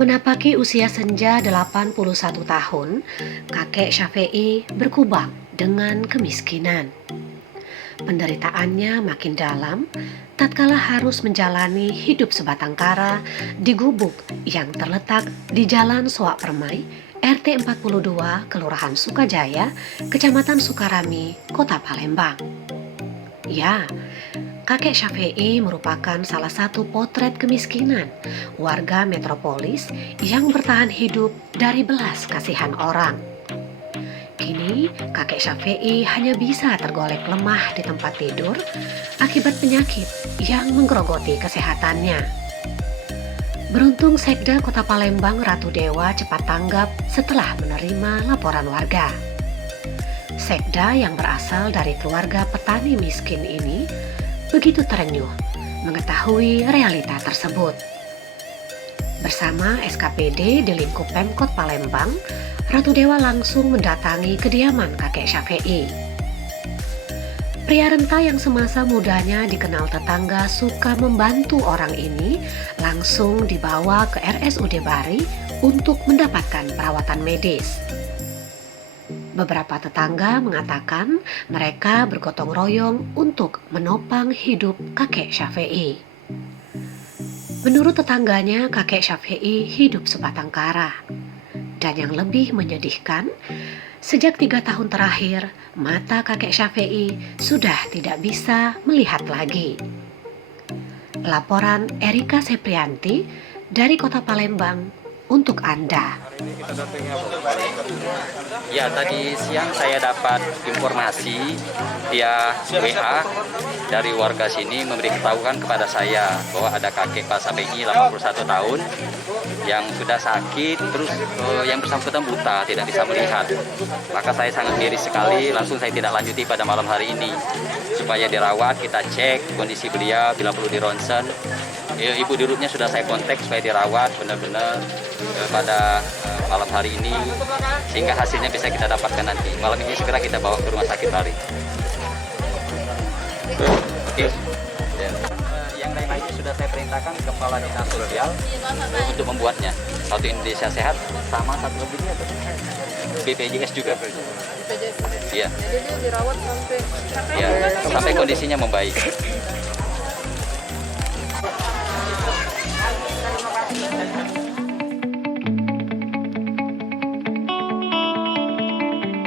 Menapaki usia senja 81 tahun, kakek Syafei berkubang dengan kemiskinan. Penderitaannya makin dalam, tatkala harus menjalani hidup sebatang kara di gubuk yang terletak di Jalan Soak Permai, RT 42, Kelurahan Sukajaya, Kecamatan Sukarami, Kota Palembang. Ya, kakek Syafei merupakan salah satu potret kemiskinan warga metropolis yang bertahan hidup dari belas kasihan orang. Kini, kakek Syafei hanya bisa tergolek lemah di tempat tidur akibat penyakit yang menggerogoti kesehatannya. Beruntung Sekda Kota Palembang Ratu Dewa cepat tanggap setelah menerima laporan warga. Sekda yang berasal dari keluarga petani miskin ini begitu terenyuh mengetahui realita tersebut. Bersama SKPD di lingkup Pemkot Palembang, Ratu Dewa langsung mendatangi kediaman kakek Syafei. Pria renta yang semasa mudanya dikenal tetangga suka membantu orang ini langsung dibawa ke RSUD Bari untuk mendapatkan perawatan medis. Beberapa tetangga mengatakan mereka bergotong royong untuk menopang hidup kakek Syafei. Menurut tetangganya, kakek Syafei hidup sebatang kara. Dan yang lebih menyedihkan, sejak 3 tahun terakhir, mata kakek Syafei sudah tidak bisa melihat lagi. Laporan Erika Seprianti dari Kota Palembang untuk Anda. Ya, tadi siang saya dapat informasi via WA dari warga sini memberitahukan kepada saya bahwa ada kakek Pak Syafei 81 tahun yang sudah sakit, terus yang bersangkutan buta, tidak bisa melihat. Maka saya sangat miris sekali, langsung saya tidak lanjuti pada malam hari ini supaya dirawat, kita cek kondisi beliau, bila perlu di ronsen. Ibu dirutnya sudah saya kontak supaya dirawat benar-benar pada malam hari ini sehingga hasilnya bisa kita dapatkan nanti. Malam ini segera kita bawa ke rumah sakit Bari. Oke. Yang lain-lainnya sudah saya perintahkan kepala dinas sosial untuk membuatnya. Satu Indonesia Sehat sama satu lebihnya tuh BPJS juga. Iya. Jadi dia dirawat sampai Ya, sampai kondisinya membaik.